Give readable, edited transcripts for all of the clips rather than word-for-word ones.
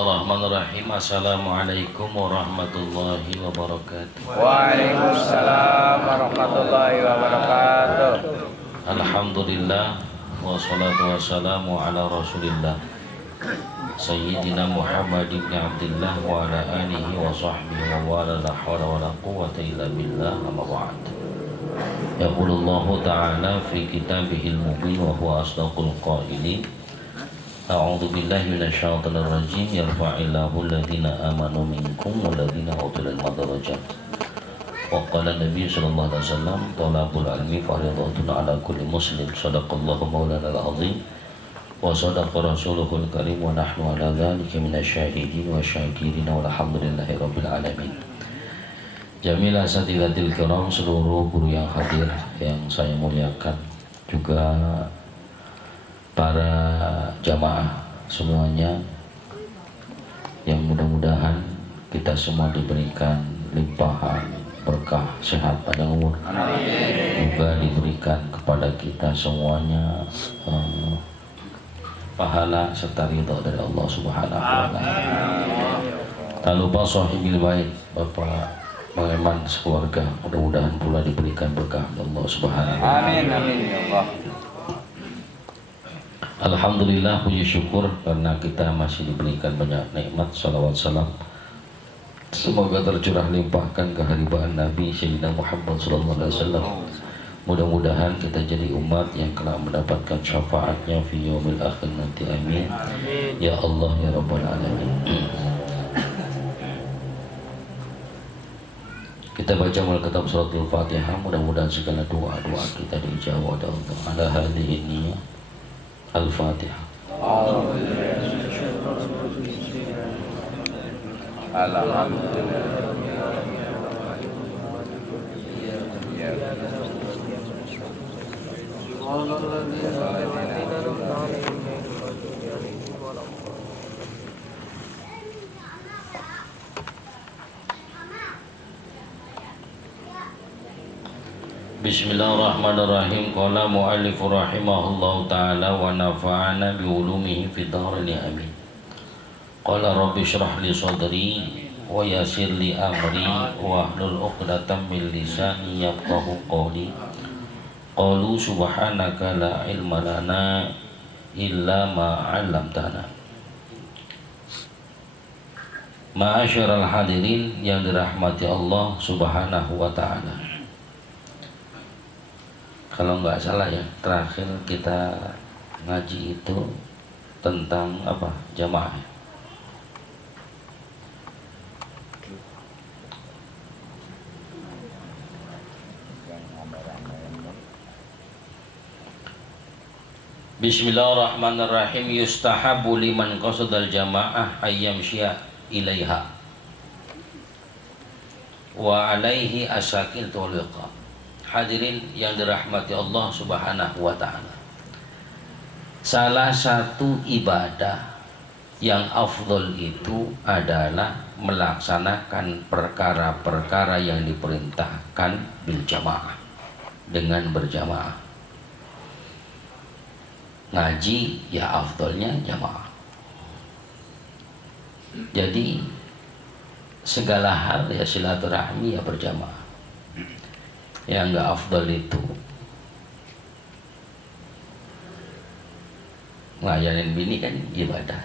Bismillahirrahmanirrahim. Assalamualaikum warahmatullahi wabarakatuh. Waalaikumsalam warahmatullahi wabarakatuh. Alhamdulillah wassalatu wassalamu ala Rasulillah Sayyidina Muhammad ibn Abdullah wa ala alihi wa sahbihi wa ala la hawla wa la quwwata illa billah amma ba'd. Yaqulullahu ta'ala fi kitabihil mubin wa huwa asdaqul qailin. A'udzu billahi minasyaitonir rajim. Yarfa'illahu alladziina aamanu minkum walladzina utul ilma darajat. Wa qala Nabi sallallahu alaihi wasallam, talabul ilmi fardhatun 'ala kulli muslim. Shadaqallahu maulana al-'azim wa shadaqa rasuluhul karim wa nahnu 'ala dzalika minasyahidin wa syakirin walhamdulillahi rabbil alamin. Jamil asatidatil kiram, seluruh guru yang hadir yang saya muliakan, juga para jamaah semuanya, yang mudah-mudahan kita semua diberikan limpahan berkah sehat panjang umur. Juga diberikan kepada kita semuanya pahala serta ridha dari Allah Subhanahu wa taala. Tak lupa sahibil bait, Bapak Mengeman sekeluarga, mudah-mudahan pula diberikan berkah dari Allah Subhanahu wa taala. Amin amin ya Allah. Alhamdulillah, puji syukur karena kita masih diberikan banyak nikmat. Salawat salam semoga tercurah limpahkan kehadiran Nabi Sayyidina Muhammad SAW. Mudah-mudahan kita jadi umat yang kelak mendapatkan syafaatnya fi yaumil akhir nanti. Amin ya Allah ya Rabbal Alamin. Kita baca mulai kitab suratul Fatihah. Mudah-mudahan segala doa-doa kita dijawab oleh Allah. Ala hadhihi niyyah Al-Fatihah. Bismillahirrahmanirrahim. Qala mu'allif rahimahullahu ta'ala wa nafa'ana bi ulumihi fid dharain amin. Qala rabbi shrah li sadri wa yassir li amri wa hlul 'uqdatam min lisani yafqahu qawli. Qalu subhanaka la ilma lana illa ma 'allamtana. Ma'asyiral hadirin yang dirahmati Allah Subhanahu wa taala. Kalau nggak salah ya, terakhir kita ngaji itu tentang apa? Jamaah. Bismillahirrahmanirrahim. Yustahabu liman qasadal jamaah ayyam syi'a ilaiha wa alaihi asakil tuliqa. Hadirin yang dirahmati Allah Subhanahu wa ta'ala, salah satu ibadah yang afdol itu adalah melaksanakan perkara-perkara yang diperintahkan bil jamaah, dengan berjamaah. Ngaji ya afdolnya jamaah. Jadi segala hal ya silaturahmi ya berjamaah. Yang enggak afdal itu ngelayanin bini kan ibadah,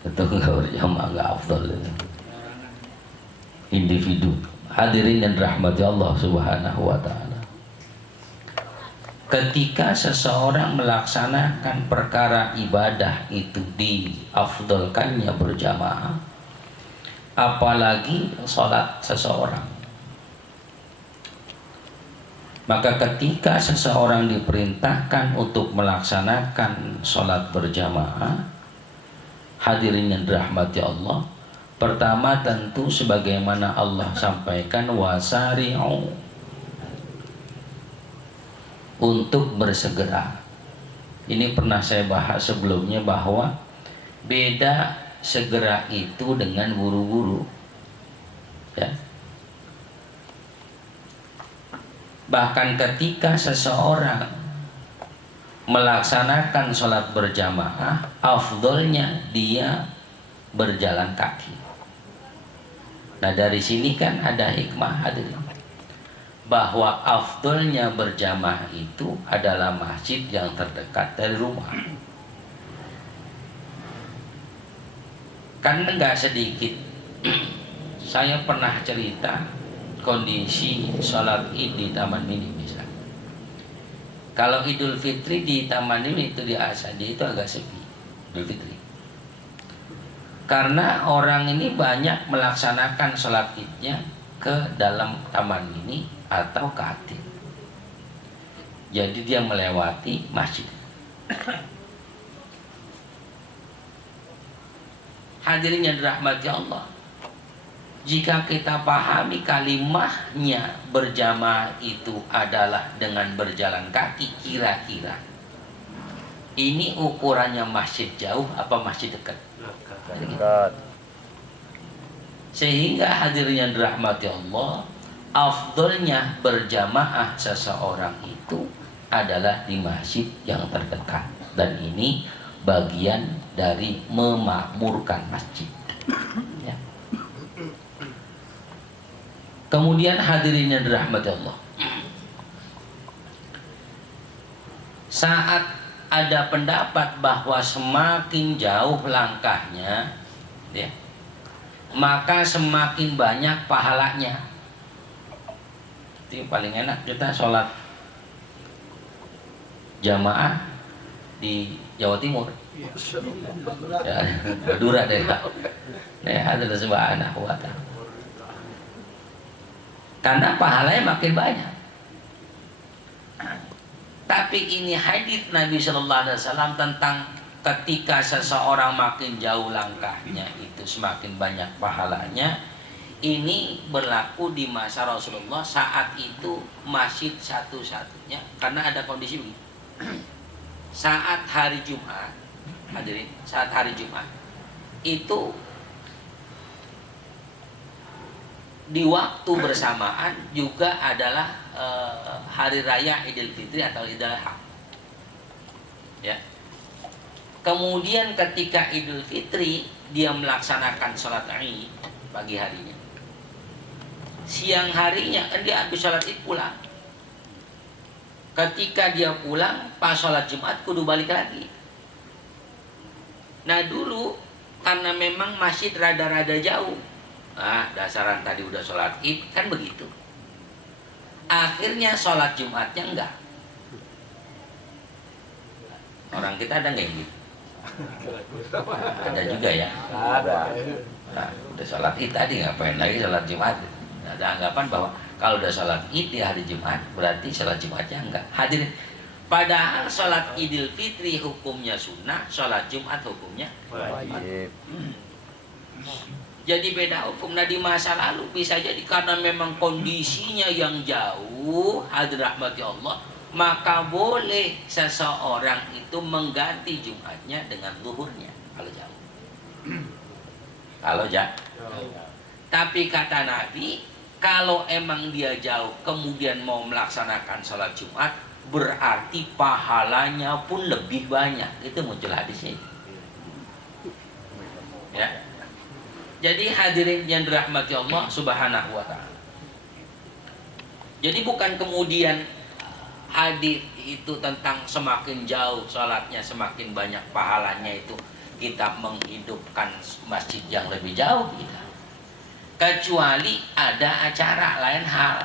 itu enggak berjamaah, enggak afdal itu. Individu. Hadirin dan rahmati Allah Subhanahu wa ta'ala, ketika seseorang melaksanakan perkara ibadah itu diafdalkannya berjamaah, apalagi sholat seseorang. Maka ketika seseorang diperintahkan untuk melaksanakan sholat berjamaah, hadirin yang dirahmati Allah, pertama tentu sebagaimana Allah sampaikan, wasari'u, untuk bersegera. Ini pernah saya bahas sebelumnya bahwa beda segera itu dengan buru-buru, ya. Bahkan ketika seseorang melaksanakan sholat berjamaah, afdolnya dia berjalan kaki. Nah dari sini kan ada hikmah hadirin, bahwa afdolnya berjamaah itu adalah masjid yang terdekat dari rumah. Karena nggak sedikit saya pernah cerita kondisi sholat id di Taman Mini misalnya. Kalau Idul Fitri di Taman Mini itu di Asadi itu agak sepi Idul Fitri, karena orang ini banyak melaksanakan sholat idnya ke dalam Taman Mini atau ke Atin. Jadi dia melewati masjid. Hadirin yang dirahmati Allah, jika kita pahami kalimahnya berjamaah itu adalah dengan berjalan kaki, kira-kira ini ukurannya masjid jauh apa masjid dekat? Dekat. Sehingga hadirin yang dirahmati Allah, afdolnya berjamaah seseorang itu adalah di masjid yang terdekat, dan ini bagian dari memakmurkan masjid. Ya. Kemudian hadirin yang dirahmati Allah, saat ada pendapat bahwa semakin jauh langkahnya, ya, maka semakin banyak pahalanya. Itu paling enak kita sholat jamaah di Jawa Timur, ya, Madura deh Pak. Nah, adalah subhanahu wa ta'ala. Karena pahalanya makin banyak. Tapi ini hadis Nabi Shallallahu Alaihi Wasallam tentang ketika seseorang makin jauh langkahnya itu semakin banyak pahalanya. Ini berlaku di masa Rasulullah, saat itu masjid satu-satunya, karena ada kondisi begini. Saat hari Jumat, hadirin, saat hari Jumat itu di waktu bersamaan juga adalah hari raya Idul Fitri atau Idul Adha. Ya. Kemudian ketika Idul Fitri dia melaksanakan sholat Id pagi harinya. Siang harinya kan dia habis sholat Id pulang. Ketika dia pulang pas sholat Jumat kudu balik lagi. Nah dulu karena memang masjid rada-rada jauh. Nah dasaran tadi udah sholat Id kan begitu. Akhirnya sholat Jumatnya enggak. Orang kita ada nggak yang gitu? Ada juga ya. Ada. Nah, udah sholat Id tadi ngapain lagi sholat Jumat? Ada anggapan bahwa kalau udah sholat Id di hari Jumat berarti sholat Jumatnya enggak. Hadirin, padahal sholat Idul Fitri hukumnya sunnah, sholat Jumat hukumnya Wajib. jadi beda hukum. Nah di masa lalu bisa jadi karena memang kondisinya yang jauh, hadirin rahmati Allah, maka boleh seseorang itu mengganti Jumatnya dengan zuhurnya kalau jauh. Kalau jauh. Tapi kata Nabi, kalau emang dia jauh kemudian mau melaksanakan sholat Jumat, berarti pahalanya pun lebih banyak. Itu muncul hadisnya. Ya. Jadi hadirin yang dirahmati Allah Subhanahu wa ta'ala. Jadi bukan kemudian hadis itu tentang semakin jauh sholatnya semakin banyak pahalanya itu kita menghidupkan masjid yang lebih jauh, tidak. Kecuali ada acara lain hal.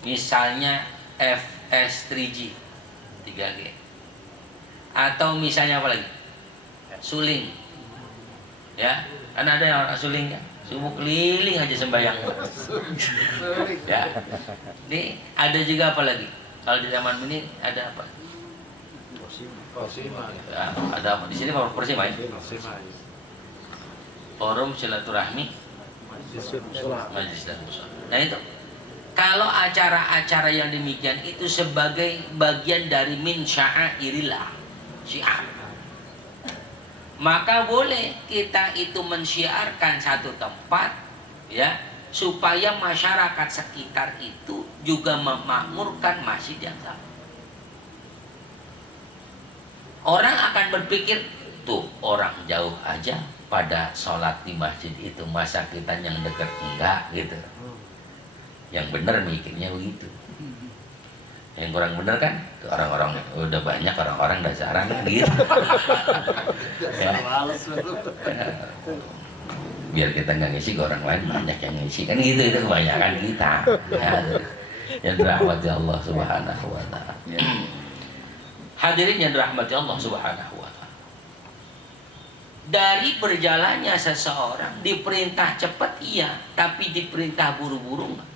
Misalnya FS3G 3G. Atau misalnya apa lagi? Suling. Ya, kan ada yang orang suling ya. Subuh keliling aja sembahyang. Ya. Ini ada juga apa lagi? Kalau di zaman ini ada apa? Ya, ada apa? Di sini kalau Persima ya? Forum silaturahmi Majlis dan Musawarah. Nah itu kalau acara-acara yang demikian itu sebagai bagian dari min sya'airillah, syiar, maka boleh kita itu mensyiarkan satu tempat, ya, supaya masyarakat sekitar itu juga memakmurkan masjid yang sama. Orang akan berpikir, tuh orang jauh aja pada sholat di masjid itu, masa kita yang dekat enggak gitu. Yang benar mikirnya begitu. Yang kurang benar kan, tuh orang-orang udah banyak orang-orang dasaran kan gitu. Ya. Biar kita nggak ngisi ke orang lain, banyak yang ngisi kan gitu, itu kebanyakan kita. Ya. Yang dirahmati Allah Subhanahu wa taala. Hadirin yang dirahmati Allah Subhanahu wa taala. Dari berjalannya seseorang diperintah cepat iya, tapi diperintah buru-buru enggak.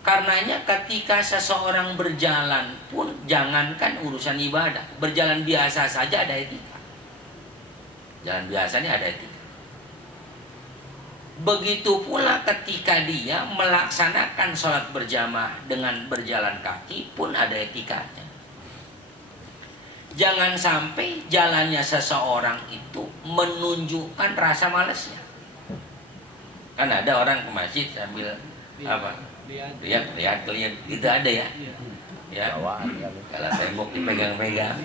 Karenanya ketika seseorang berjalan pun jangankan urusan ibadah, berjalan biasa saja ada etika. Jalan biasanya ada etika. Begitu pula ketika dia melaksanakan sholat berjamaah dengan berjalan kaki pun ada etikanya. Jangan sampai jalannya seseorang itu menunjukkan rasa malasnya. Kan ada orang ke masjid sambil apa? Lihat kalian itu ada ya. Ya. Kalau tembok dipegang-pegang.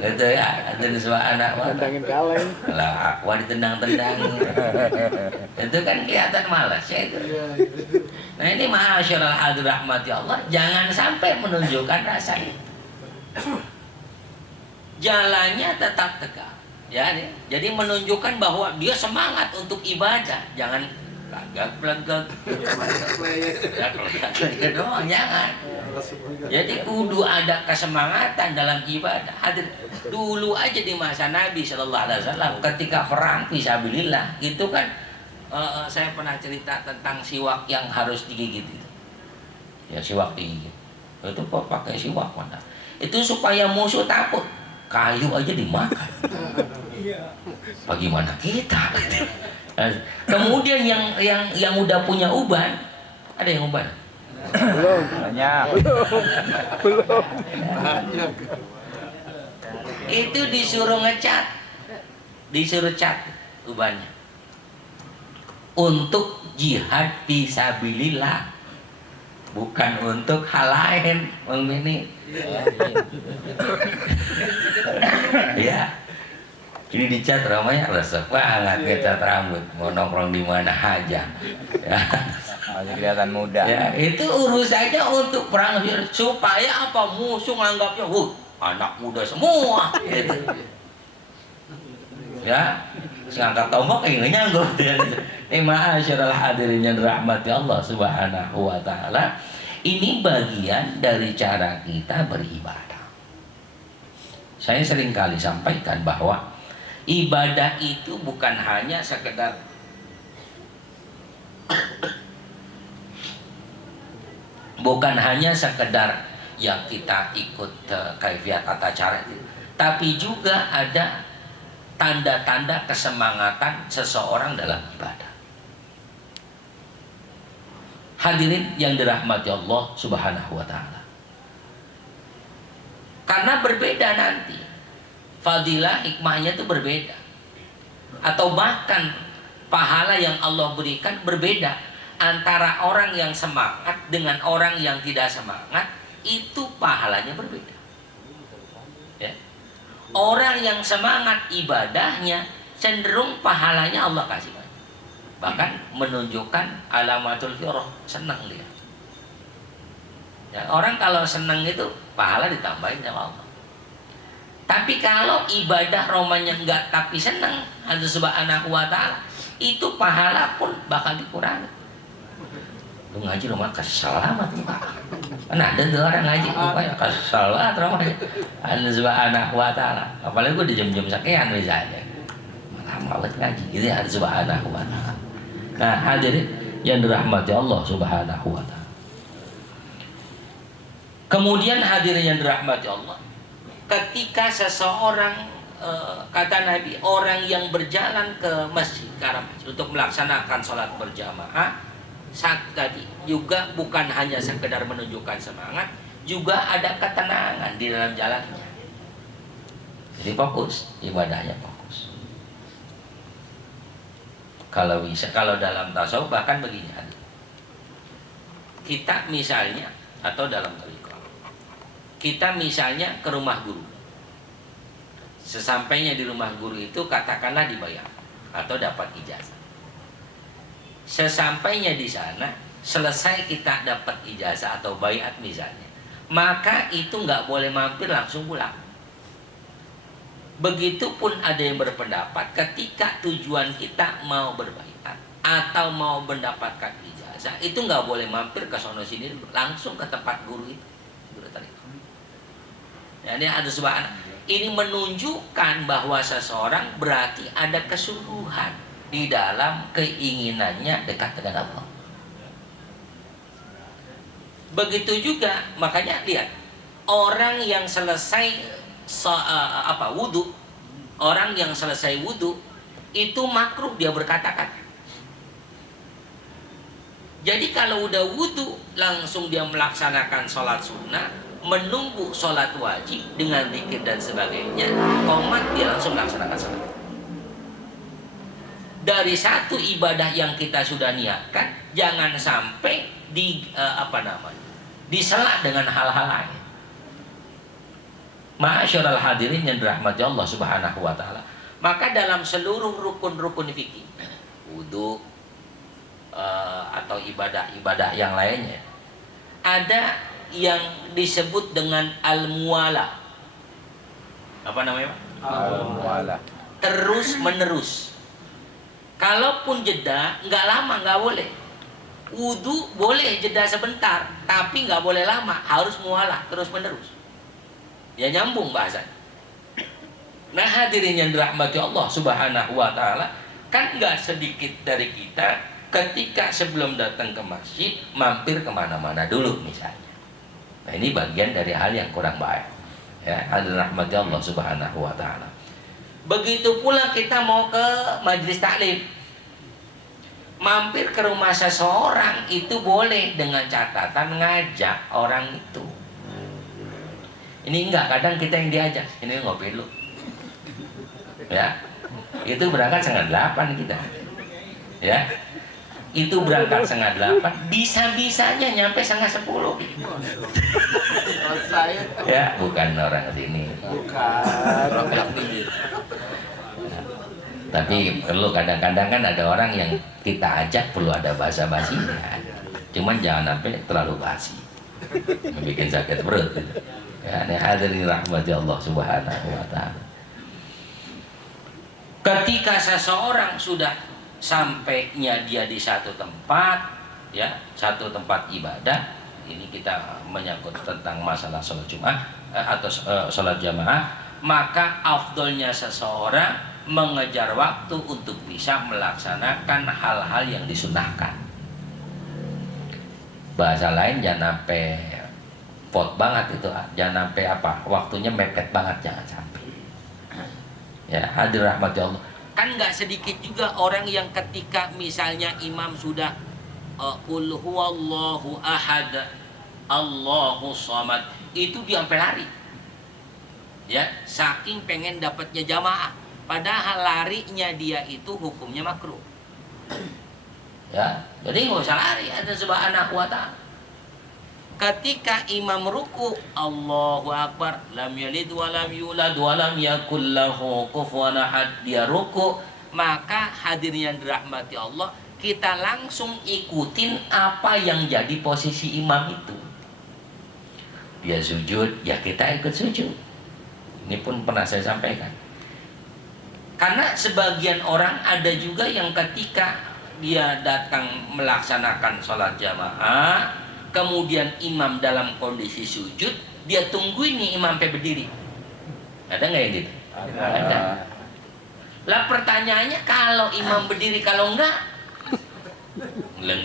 Itu ya, ada semua anak tendangin kaleng. Kalau aqua ditendang-tendang. Itu kan kelihatan malas ya itu. Nah ini ma'asyiral hadirin rahmati Allah, jangan sampai menunjukkan rasa itu. Jalannya tetap tegak. Ya, jadi menunjukkan bahwa dia semangat untuk ibadah, jangan lagak-lagak. Ya doang, jangan. Jadi kudu ada kesemangatan dalam ibadah. Hadir dulu aja di masa Nabi Shallallahu Alaihi Wasallam ketika perang fisabilillah itu kan saya pernah cerita tentang siwak yang harus digigit itu. Ya siwak digigit. Itu kok pakai siwak mana? Itu supaya musuh takut. Kayu aja dimakan. Bagaimana kita? Kemudian yang udah punya uban, ada yang uban? Belum. Banyak. Belum. Itu disuruh ngecat, disuruh cat ubannya untuk jihad fisabilillah, bukan untuk hal lain. Ini ya, ini dicat ramanya resep banget ngecat rambut, mau nongkrong di mana aja. Ya. Masih kelihatan muda. Ya, itu urusannya untuk perang supaya apa, musuh nganggapnya, anak muda semua. Gitu. Ya, ngangkat tombak kayak nyangkut. Ma'asyiral hadirin yang dirahmati Allah Subhanahu wa taala. Ini bagian dari cara kita beribadah. Saya sering kali sampaikan bahwa ibadah itu bukan hanya sekedar yang kita ikut kaifiat tata cara itu, tapi juga ada tanda-tanda kesemangatan seseorang dalam ibadah. Hadirin yang dirahmati Allah Subhanahu wa taala. Karena berbeda nanti. Fadilah hikmahnya itu berbeda. Atau bahkan pahala yang Allah berikan berbeda antara orang yang semangat dengan orang yang tidak semangat, itu pahalanya berbeda. Ya. Orang yang semangat ibadahnya cenderung pahalanya Allah kasih banyak. Bahkan menunjukkan alamatul firah, senang dia. Ya, orang kalau senang itu pahala ditambahin sama Allah. Tapi kalau ibadah romanya enggak tapi senang, Allah Subhanahu wa taala, itu pahala pun bakal dikurangi. Lu ngaji rumah kesel amat Pak. Kan ada tuh orang ngaji rupanya kesel banget rumahnya. Allah Subhanahu wa taala. Apalagi gue di jam-jam sekian misalnya. Lama banget ngaji. Gitu ya Allah Subhanahu wa taala. Nah, hadirin yang dirahmati Allah Subhanahu wa taala. Kemudian hadirin yang dirahmati Allah, ketika seseorang kata Nabi, orang yang berjalan ke masjid untuk melaksanakan sholat berjamaah, saat tadi juga bukan hanya sekedar menunjukkan semangat, juga ada ketenangan di dalam jalannya. Jadi fokus, ibadahnya fokus. Kalau bisa, kalau dalam tasawuf bahkan begini, kita misalnya atau dalam thariqah, kita misalnya ke rumah guru. Sesampainya di rumah guru itu katakanlah dibayar atau dapat ijazah. Sesampainya di sana, selesai kita dapat ijazah atau baiat misalnya, maka itu nggak boleh mampir langsung pulang. Begitupun ada yang berpendapat ketika tujuan kita mau berbaiat atau mau mendapatkan ijazah, itu nggak boleh mampir ke sono sini, langsung ke tempat guru itu, guru tadi. Ya, ini ada subhanallah. Ini menunjukkan bahwa seseorang berarti ada kesungguhan di dalam keinginannya dekat dengan Allah. Begitu juga, makanya lihat orang yang selesai wudu, orang yang selesai wudu itu makruh dia berkata-kata. Jadi kalau udah wudu langsung dia melaksanakan sholat sunnah, menunggu sholat wajib dengan zikir dan sebagainya, qomat dia langsung melaksanakan sholat. Dari satu ibadah yang kita sudah niatkan, jangan sampai disela dengan hal-hal lain. Ma'asyiral hadirin yang dirahmati Allah Subhanahu wa taala. Maka dalam seluruh rukun-rukun fikih, wudu atau ibadah-ibadah yang lainnya, ada yang disebut dengan al-muwalah. Apa namanya, Pak? Al-muwalah. Terus menerus. Kalaupun jeda, nggak lama, nggak boleh. Wudu boleh jeda sebentar, tapi nggak boleh lama, harus muwalah terus menerus. Ya nyambung bahasanya. Nah hadirin yang dirahmati Allah Subhanahu wa taala, kan nggak sedikit dari kita ketika sebelum datang ke masjid mampir kemana-mana dulu misalnya. Nah ini bagian dari hal yang kurang baik. Ya, hadirin rahmati Allah Subhanahu wa taala. Begitu pula kita mau ke majelis taklim. Mampir ke rumah seseorang itu boleh dengan catatan ngajak orang itu. Ini enggak, kadang kita yang diajak. Ini ngopi dulu. Ya. Itu berangkat 7:30 kita. Ya. Itu berangkat 7:30, bisa-bisanya nyampe 9:30. Ya, bukan orang sini. Tapi perlu kadang-kadang kan ada orang yang kita ajak perlu ada basa-basinya. Cuman jangan sampai terlalu basi. Bikin sakit perut. Ya, ini hadirin rahmati Allah Subhanahu wa taala. Ketika seseorang sudah sampainya dia di satu tempat, ya, satu tempat ibadah, ini kita menyangkut tentang masalah sholat Jumat atau sholat jamaah, maka afdolnya seseorang mengejar waktu untuk bisa melaksanakan hal-hal yang disunahkan. Bahasa lain jangan sampai pot banget itu, jangan sampai waktunya mepet banget, jangan sampai. Ya, hadir rahmati Allah. Kan nggak sedikit juga orang yang ketika misalnya imam sudah qul huwallahu ahad Allahu samad, itu dia sampai lari. Ya, saking pengen dapatnya jamaah, padahal larinya dia itu hukumnya makruh. Ya, jadi nggak usah lari, ada subhanahu wa ta'ala. Ketika imam ruku, Allahu Akbar, lam yalid wa lam yulad wa lam yakul lahu kufuwan ahad, dia ruku, maka hadirin yang dirahmati Allah, kita langsung ikutin apa yang jadi posisi imam itu. Dia sujud, ya kita ikut sujud. Ini pun pernah saya sampaikan. Karena sebagian orang ada juga yang ketika dia datang melaksanakan sholat jamaah, kemudian imam dalam kondisi sujud, dia tungguin nih imam sampai berdiri. Ada nggak yang gitu? Ada. Lah pertanyaannya, kalau imam berdiri, kalau enggak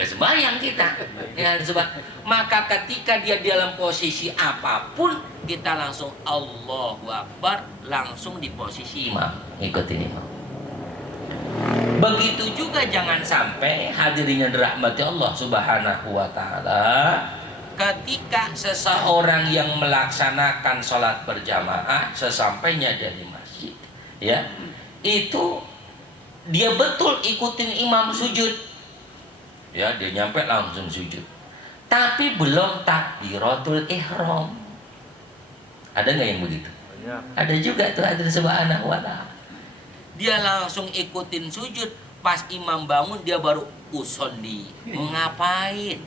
sembahyang kita. Ya, sebab maka ketika dia dalam posisi apapun, kita langsung Allahu Akbar, langsung di posisi imam, ikutin imam. Begitu juga jangan sampai hadirin yang dirahmati Allah Subhanahu wa taala, ketika seseorang yang melaksanakan sholat berjamaah sesampainya dari masjid, ya, itu dia betul ikutin imam sujud. Ya, dia nyampe langsung sujud. Tapi belum takbiratul ihram. Ada nggak yang begitu? Ada juga tuh, ada subhanahu wa ta'ala. Dia langsung ikutin sujud. Pas imam bangun dia baru usolli. Mau ngapain?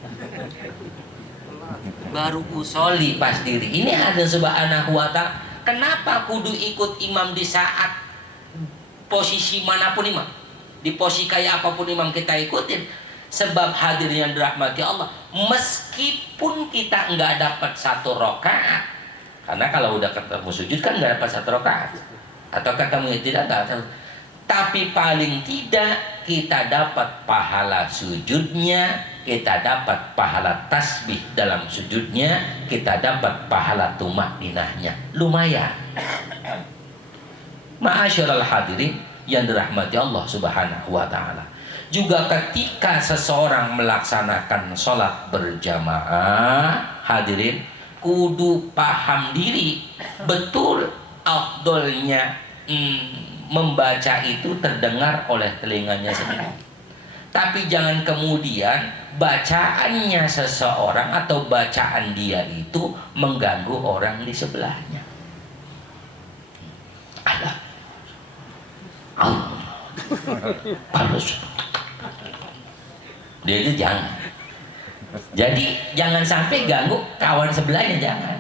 Baru usolli pas diri. Ini ada subhanahu wa ta'ala. Kenapa kudu ikut imam di saat posisi manapun imam? Di posisi kayak apapun imam kita ikutin. Sebab hadirnya dirahmati Allah. Meskipun kita nggak dapat 1 rakaat. Karena kalau udah ketemu sujud kan nggak dapat 1 rakaat. Atau ketemu tidak dapat. Tapi paling tidak kita dapat pahala sujudnya, kita dapat pahala tasbih dalam sujudnya, kita dapat pahala tumakninahnya. Lumayan. Ma'asyiral hadirin yang dirahmati Allah Subhanahu wa ta'ala. Juga ketika seseorang melaksanakan sholat berjamaah, hadirin kudu paham diri betul afdolnya membaca itu terdengar oleh telinganya sendiri. Tapi jangan kemudian bacaannya seseorang atau bacaan dia itu mengganggu orang di sebelahnya. Allah, halus. Dia itu jangan. Jadi jangan sampai ganggu kawan sebelahnya, jangan.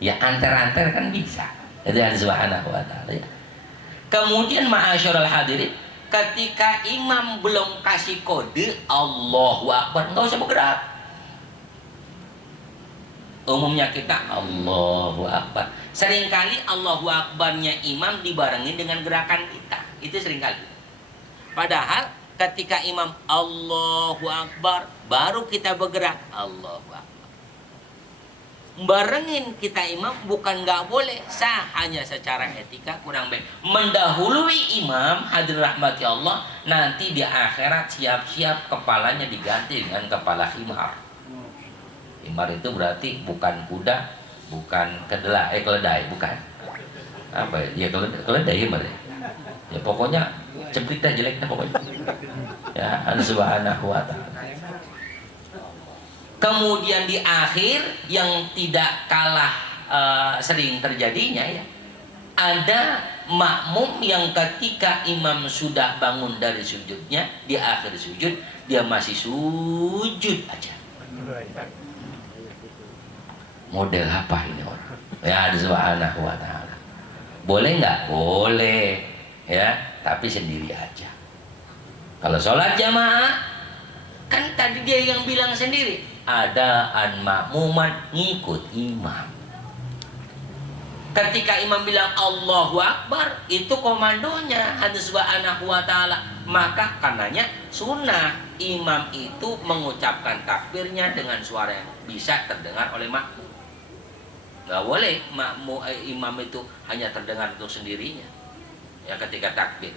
Ya antar-antar kan bisa. Itu yang subhanahu wa ta'ala ya. Kemudian ma'asyiral hadirin, ketika imam belum kasih kode Allahu Akbar, enggak usah bergerak. Umumnya kita Allahu Akbar. Seringkali Allahu Akbarnya imam dibarengin dengan gerakan kita. Itu seringkali. Padahal ketika imam Allahu Akbar, baru kita bergerak Allahu Akbar. Barengin kita imam bukan nggak boleh, sah, hanya secara etika kurang baik. Mendahului imam, hadir rahmati Allah, nanti di akhirat siap-siap kepalanya diganti dengan kepala himar. Himar itu berarti bukan kuda, bukan keledai, bukan. Apa ya? Ya keledai himar ya. Ya pokoknya ceplitnya jeleknya pokoknya. Ya, Allah Subhanahu wa ta'ala. Kemudian di akhir yang tidak kalah sering terjadinya ya, ada makmum yang ketika imam sudah bangun dari sujudnya, di akhir sujud dia masih sujud aja. Model apa ini orang? Ya, subhanahu wa ta'ala. Boleh nggak? Boleh ya, tapi sendiri aja. Kalau sholat jamaah kan tadi dia yang bilang sendiri, ada an makmuman ngikut imam. Ketika imam bilang Allahu Akbar, itu komandonya hadis subhanahu wa ta'ala. Maka karenanya sunnah imam itu mengucapkan takbirnya dengan suara yang bisa terdengar oleh makmum. Gak boleh imam itu hanya terdengar untuk sendirinya ya ketika takbir.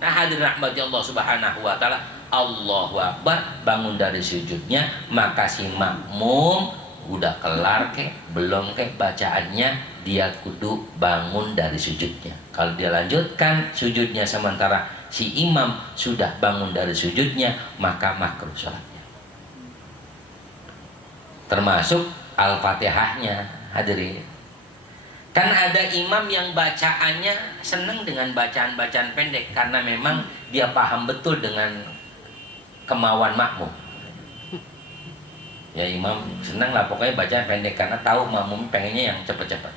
Nah, hadir rahmati Allah Subhanahu wa ta'ala, Allahu Akbar, bangun dari sujudnya, maka si makmum udah kelar belum bacaannya, dia kudu bangun dari sujudnya. Kalau dia lanjutkan sujudnya sementara si imam sudah bangun dari sujudnya, maka makruh sholatnya. Termasuk Al-Fatihahnya, hadirin. Kan ada imam yang bacaannya seneng dengan bacaan-bacaan pendek karena memang dia paham betul dengan kemauan makmum. Ya imam seneng lah pokoknya bacaan pendek karena tahu makmum pengennya yang cepat-cepat.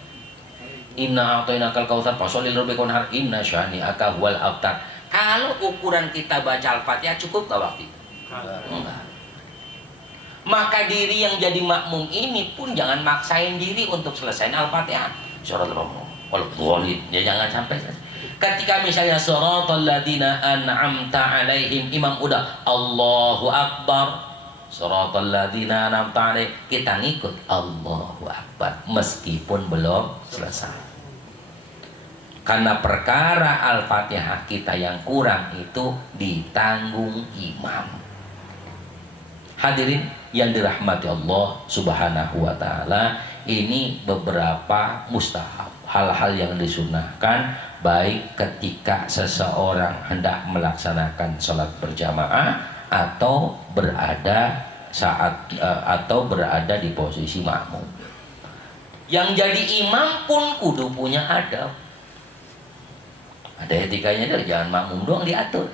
Inna a'tainakal kautsar fasholli lirabbika wanhar inna syani'aka huwal abtar. Kalau ukuran kita baca Al-Fatihah cukup gak waktu itu? Enggak. Maka diri yang jadi makmum ini pun jangan maksain diri untuk selesai Al-Fatihah. Surat Al-Dhalin, ya jangan sampai. Ketika misalnya suratal ladzina an'amta alaihim, imam udah Allahu Akbar, suratal ladzina an'amta alaihim, kita ngikut Allahu Akbar meskipun belum selesai. Karena perkara Al-Fatihah kita yang kurang itu ditanggung imam. Hadirin yang dirahmati Allah Subhanahu wa ta'ala, ini beberapa mustahab, hal-hal yang disunahkan baik ketika seseorang hendak melaksanakan sholat berjamaah atau berada di posisi makmum. Yang jadi imam pun kudu punya adab. Ada etikanya deh, jangan makmum doang diatur.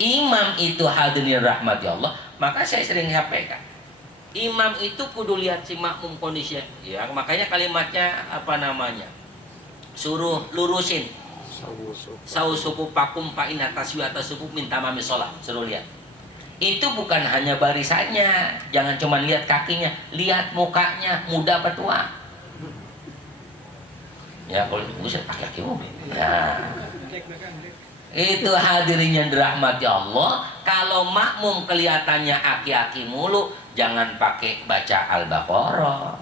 Imam itu hadirin rahmati Allah, maka saya sering sampaikan. Imam itu kudu lihat si makmum kondisinya. Ya, makanya kalimatnya apa namanya? Suruh lurusin. Sau suku pakum pain atas suku minta mami sholat. Suruh lihat. Itu bukan hanya barisannya, jangan cuma lihat kakinya, lihat mukanya, muda apa tua. Ya kalau buset pakai kaki mobil. Ya. Itu hadirin yang dirahmati Allah. Kalau makmum kelihatannya aki-aki mulu, jangan pakai baca Al-Baqarah.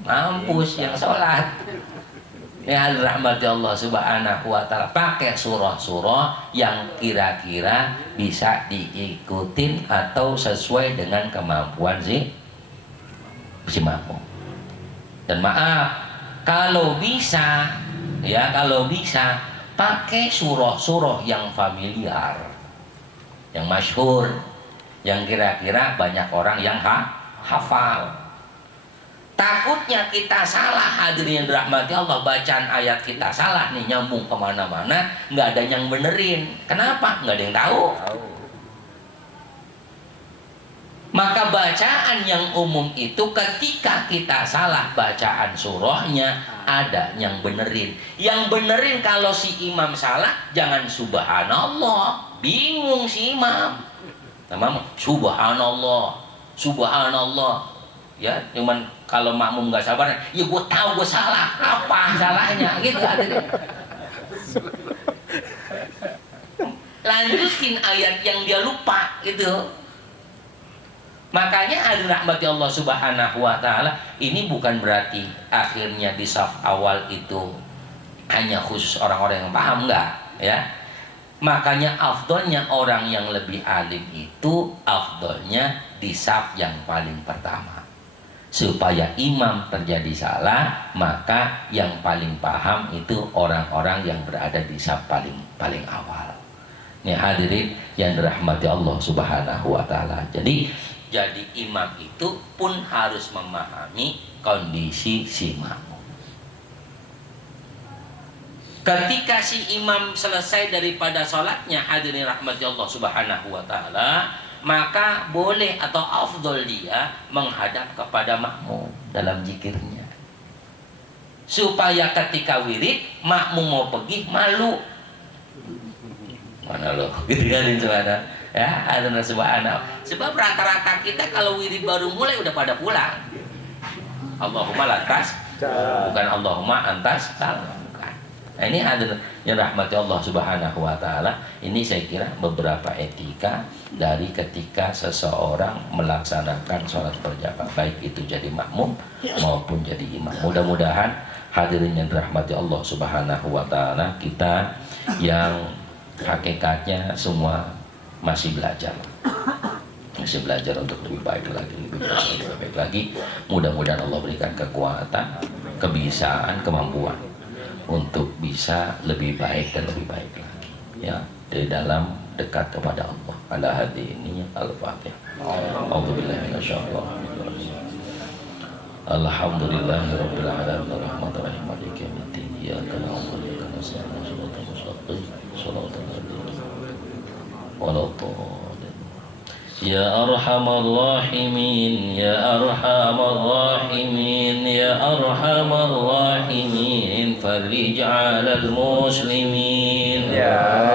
Mampus yang sholat. Ya rahmati Allah subhanahu wa ta'ala. Pakai surah-surah yang kira-kira bisa diikutin atau sesuai dengan kemampuan si makmum. Dan maaf, kalau bisa pakai surah-surah yang familiar, yang masyhur, yang kira-kira banyak orang yang hafal. Takutnya kita salah, hadirin yang dirahmati Allah, bacaan ayat kita salah nih, nyambung kemana-mana, nggak ada yang benerin. Kenapa? Nggak ada yang tahu. Maka bacaan yang umum itu ketika kita salah bacaan surahnya, ada yang benerin. Yang benerin kalau si imam salah, jangan subhanallah, bingung si imam. Namanya subhanallah, subhanallah. Ya, cuman kalau makmum nggak sabar, ya gue tahu gue salah, apa salahnya, gitu. Lanjutin ayat yang dia lupa, gitu. Makanya hadirin rahmati Allah subhanahu wa ta'ala, ini bukan berarti akhirnya di saf awal itu hanya khusus orang-orang yang paham, enggak ya. Makanya afdolnya orang yang lebih alim itu afdolnya di saf yang paling pertama. Supaya imam terjadi salah, maka yang paling paham itu orang-orang yang berada di saf paling awal. Ini hadirin yang dirahmati Allah subhanahu wa ta'ala. Jadi imam itu pun harus memahami kondisi si makmum. Ketika si imam selesai daripada sholatnya, hadirin rahmati Allah subhanahu wa ta'ala, maka boleh atau afdol dia menghadap kepada makmum dalam zikirnya. Supaya ketika wirid, makmum mau pergi malu. Mana lo? Gitu kan saudara? Ya, ada subhanallah. Sebab rata-rata kita kalau wirid baru mulai udah pada pulang. Allahumma lantas, bukan Allahumma antas salam. Nah, ini ada yang rahmati Allah subhanahu wa ta'ala. Ini saya kira beberapa etika dari ketika seseorang melaksanakan sholat berjamaah, baik itu jadi makmum maupun jadi imam. Mudah-mudahan hadirin yang dirahmati Allah subhanahu wa ta'ala, kita yang hakikatnya semua masih belajar untuk lebih baik lagi, lebih baik lagi. Mudah-mudahan Allah berikan kekuatan, kebiasaan, kemampuan untuk bisa lebih baik dan lebih baik lagi, ya, di dalam dekat kepada Allah. Ala hadi ini Al-Fatihah. A'udzubillahi minasyaitonir rajim. Alhamdulillahirabbil alamin arrahmanir rahim maliki yaumiddin. Iyyaka na'budu wa iyyaka nasta'in. Shiratal Ya Arhamar Rahimin, Ya Arhamar Rahimin, Ya Arhamar Rahimin, farij 'alal muslimin. Ya